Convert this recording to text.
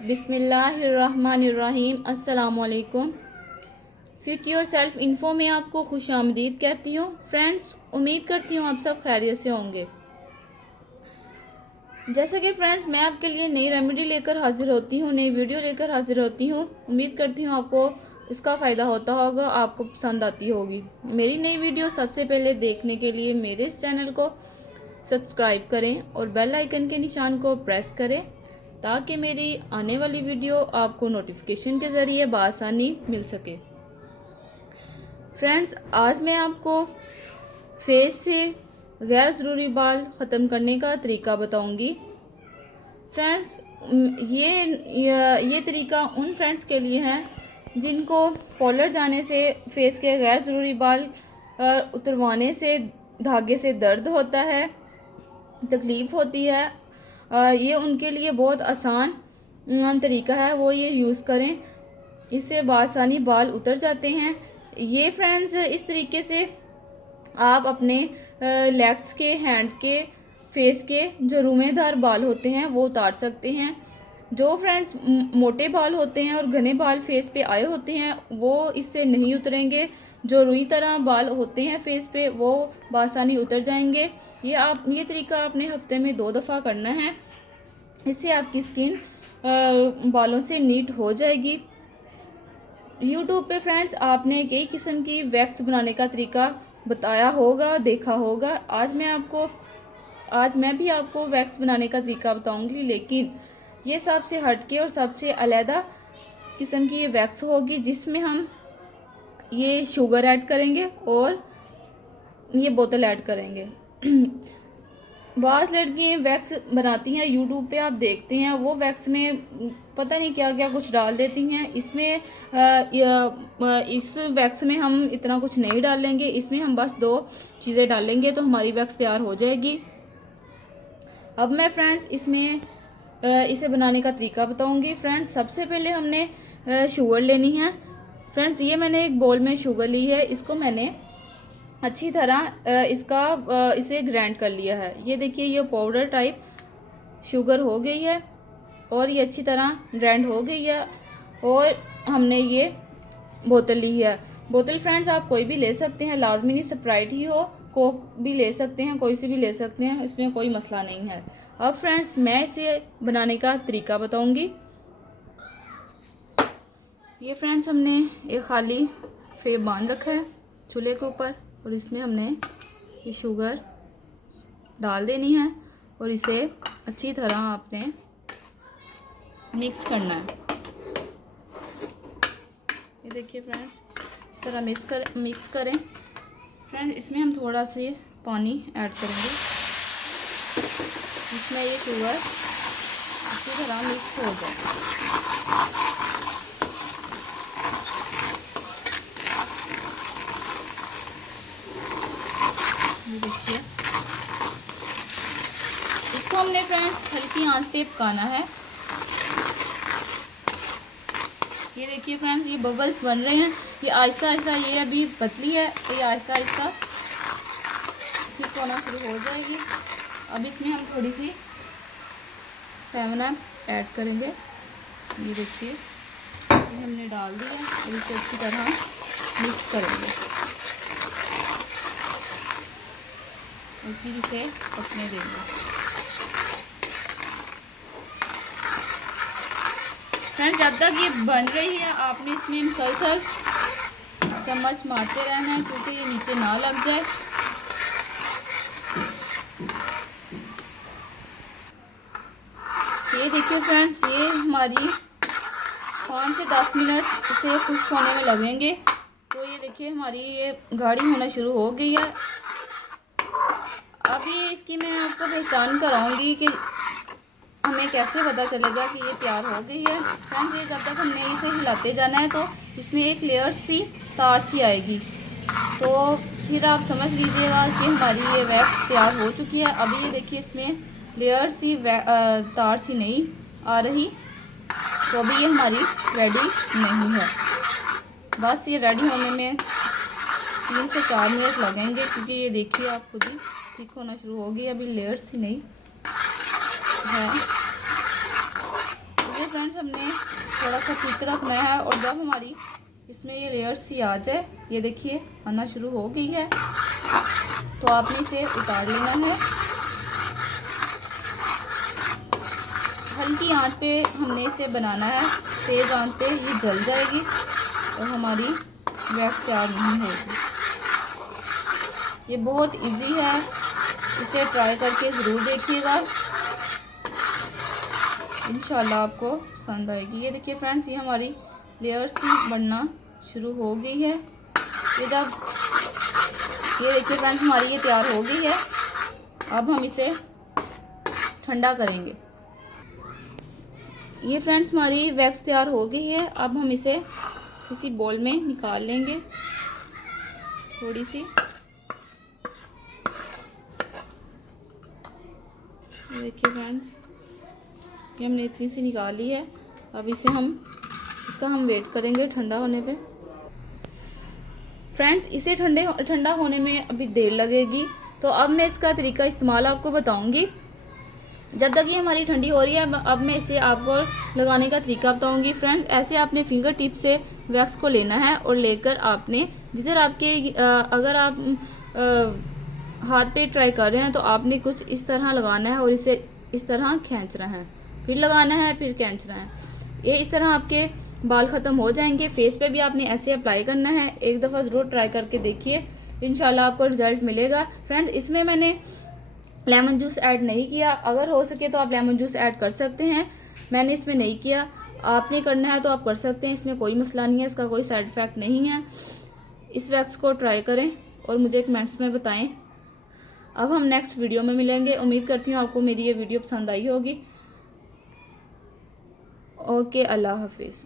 बिस्मिल्लाहिर्रहमानिर्रहीम। अस्सलामुअलैकुम। Fit your self info में आपको खुशामदीद कहती हूँ। फ्रेंड्स, उम्मीद करती हूँ आप सब खैरियत से होंगे। जैसे कि फ्रेंड्स, मैं आपके लिए नई रेमेडी लेकर हाजिर होती हूँ, नई वीडियो लेकर हाजिर होती हूँ। उम्मीद करती हूँ आपको इसका फ़ायदा होता होगा, आपको पसंद आती होगी। मेरी नई वीडियो सबसे पहले देखने के लिए मेरे इस चैनल को सब्सक्राइब करें और बेल आइकन के निशान को प्रेस करें ताकि मेरी आने वाली वीडियो आपको नोटिफिकेशन के ज़रिए बआसानी मिल सके। फ्रेंड्स, आज मैं आपको फेस से गैर ज़रूरी बाल ख़त्म करने का तरीका बताऊंगी। फ्रेंड्स, ये तरीका उन फ्रेंड्स के लिए है जिनको पार्लर जाने से फेस के गैर ज़रूरी बाल उतरवाने से धागे से दर्द होता है, तकलीफ़ होती है। ये उनके लिए बहुत आसान तरीका है, वो ये यूज़ करें, इससे बआसानी बाल उतर जाते हैं। ये फ्रेंड्स, इस तरीके से आप अपने लेग्स के, हैंड के, फेस के जो रूमेदार बाल होते हैं वो उतार सकते हैं। जो फ्रेंड्स मोटे बाल होते हैं और घने बाल फेस पे आए होते हैं वो इससे नहीं उतरेंगे। जो रुई तरह बाल होते हैं फेस पे वो बआसानी उतर जाएंगे। ये तरीका आपने हफ्ते में 2 दफ़ा करना है। इससे आपकी स्किन बालों से नीट हो जाएगी। यूट्यूब पे फ्रेंड्स आपने कई किस्म की वैक्स बनाने का तरीका बताया होगा, देखा होगा। आज मैं भी आपको वैक्स बनाने का तरीका बताऊंगी, लेकिन ये सबसे हटके और सबसे अलग किस्म की ये वैक्स होगी जिसमें हम ये शुगर ऐड करेंगे और ये बोतल ऐड करेंगे। बाज़ लड़कियाँ वैक्स बनाती हैं, यूट्यूब पे आप देखते हैं, वो वैक्स में पता नहीं क्या क्या कुछ डाल देती हैं। इस वैक्स में हम इतना कुछ नहीं डालेंगे, इसमें हम बस 2 चीज़ें डालेंगे तो हमारी वैक्स तैयार हो जाएगी। अब मैं फ्रेंड्स इसमें इसे बनाने का तरीका बताऊंगी। फ्रेंड्स, सबसे पहले हमने शुगर लेनी है। फ्रेंड्स, ये मैंने एक बोल में शुगर ली है, इसको मैंने अच्छी तरह इसे ग्राइंड कर लिया है। ये देखिए, ये पाउडर टाइप शुगर हो गई है और ये अच्छी तरह ग्राइंड हो गई है। और हमने ये बोतल ली है। बोतल फ्रेंड्स आप कोई भी ले सकते हैं, लाजमी नहीं स्प्राइट ही हो, कोक भी ले सकते हैं, कोई सी भी ले सकते हैं, इसमें कोई मसला नहीं है। अब फ्रेंड्स, मैं इसे बनाने का तरीका बताऊंगी। ये फ्रेंड्स, हमने एक खाली फ्रे बांध रखा है चूल्हे के ऊपर और इसमें हमने ये शुगर डाल देनी है और इसे अच्छी तरह आपने मिक्स करना है। ये देखिए फ्रेंड्स, इस तरह मिक्स करें। फ्रेंड्स, इसमें हम थोड़ा से पानी ऐड करेंगे जिसमें ये शुगर अच्छी तरह मिक्स हो जाए। ये देखिए, इसको हमने फ्रेंड्स हल्की आंच पे पकाना है। ये देखिए फ्रेंड्स, ये बबल्स बन रहे हैं। ये आहिस्ता आहिस्ता, ये अभी पतली है तो ये आहिस्ता आहिस्ता थिक होना शुरू हो जाएगी। अब इसमें हम थोड़ी सी 7 अप ऐड करेंगे। ये देखिए, ये हमने डाल दिया और इसे अच्छी तरह मिक्स करेंगे और फिर इसे पकने देंगे। फ्रेंड्स, जब तक ये बन रही है आपने इसमें मुसलसल चम्मच मारते रहना है क्योंकि ये नीचे ना लग जाए। ये देखिए फ्रेंड्स, ये हमारी 5 से 10 मिनट इसे खुश्क होने में लगेंगे। तो ये देखिए हमारी ये गाढ़ी होना शुरू हो गई है। अब ये इसकी मैं आपको पहचान कराऊंगी कि हमें कैसे पता चलेगा कि ये तैयार हो गई है। फ्रेंड्स, ये जब तक हमने इसे हिलाते जाना है तो इसमें एक लेयर सी तार सी आएगी, तो फिर आप समझ लीजिएगा कि हमारी ये वैक्स तैयार हो चुकी है। अभी ये देखिए, इसमें लेयर सी तार सी नहीं आ रही, तो अभी ये हमारी रेडी नहीं है। बस ये रेडी होने में 3 से 4 मिनट लगेंगे क्योंकि ये देखिए आप खुद ही थिक होना शुरू हो गई, अभी लेयर सी नहीं है। फ्रेंड्स हमने थोड़ा सा ठीक रखना है, और जब हमारी इसमें ये लेयर सी आ जाए, ये देखिए आना शुरू हो गई है, तो आपने इसे उतार लेना है। हल्की आंच पे हमने इसे बनाना है, तेज़ आंच पे ये जल जाएगी और हमारी वैक्स तैयार नहीं होगी। ये बहुत इजी है, इसे ट्राई करके ज़रूर देखिएगा, इंशाल्लाह आपको पसंद आएगी। ये देखिए फ्रेंड्स, ये हमारी लेयर सी बनना शुरू हो गई है। ये देखिए फ्रेंड्स, हमारी ये तैयार हो गई है। अब हम इसे ठंडा करेंगे। ये फ्रेंड्स, हमारी वैक्स तैयार हो गई है। अब हम इसे किसी बोल में निकाल लेंगे थोड़ी सी। ये देखिए फ्रेंड्स, ये हमने इतनी सी निकाली है। अब इसका हम वेट करेंगे ठंडा होने पे। फ्रेंड्स, इसे ठंडा होने में अभी देर लगेगी, तो अब मैं इसका तरीका इस्तेमाल आपको बताऊंगी। जब तक ये हमारी ठंडी हो रही है, अब मैं इसे आपको लगाने का तरीका बताऊंगी। फ्रेंड्स, ऐसे आपने फिंगर टिप से वैक्स को लेना है और लेकर आपने जिधर आपके अगर आप हाथ पे ट्राई कर रहे हैं तो आपने कुछ इस तरह लगाना है और इसे इस तरह खींचना है, फिर लगाना है, फिर खींचना है। ये इस तरह आपके बाल ख़त्म हो जाएंगे। फेस पे भी आपने ऐसे अप्लाई करना है। एक दफ़ा ज़रूर ट्राई करके देखिए, इंशाल्लाह आपको रिज़ल्ट मिलेगा। फ्रेंड्स, इसमें मैंने लेमन जूस ऐड नहीं किया। अगर हो सके तो आप लेमन जूस ऐड कर सकते हैं, मैंने इसमें नहीं किया। आपने करना है तो आप कर सकते हैं, इसमें कोई मसला नहीं है, इसका कोई साइड इफ़ेक्ट नहीं है। इस वैक्स को ट्राई करें और मुझे कमेंट्स में बताएं। अब हम नेक्स्ट वीडियो में मिलेंगे। उम्मीद करती हूँ आपको मेरी ये वीडियो पसंद आई होगी। ओके, अल्लाह हाफिज़।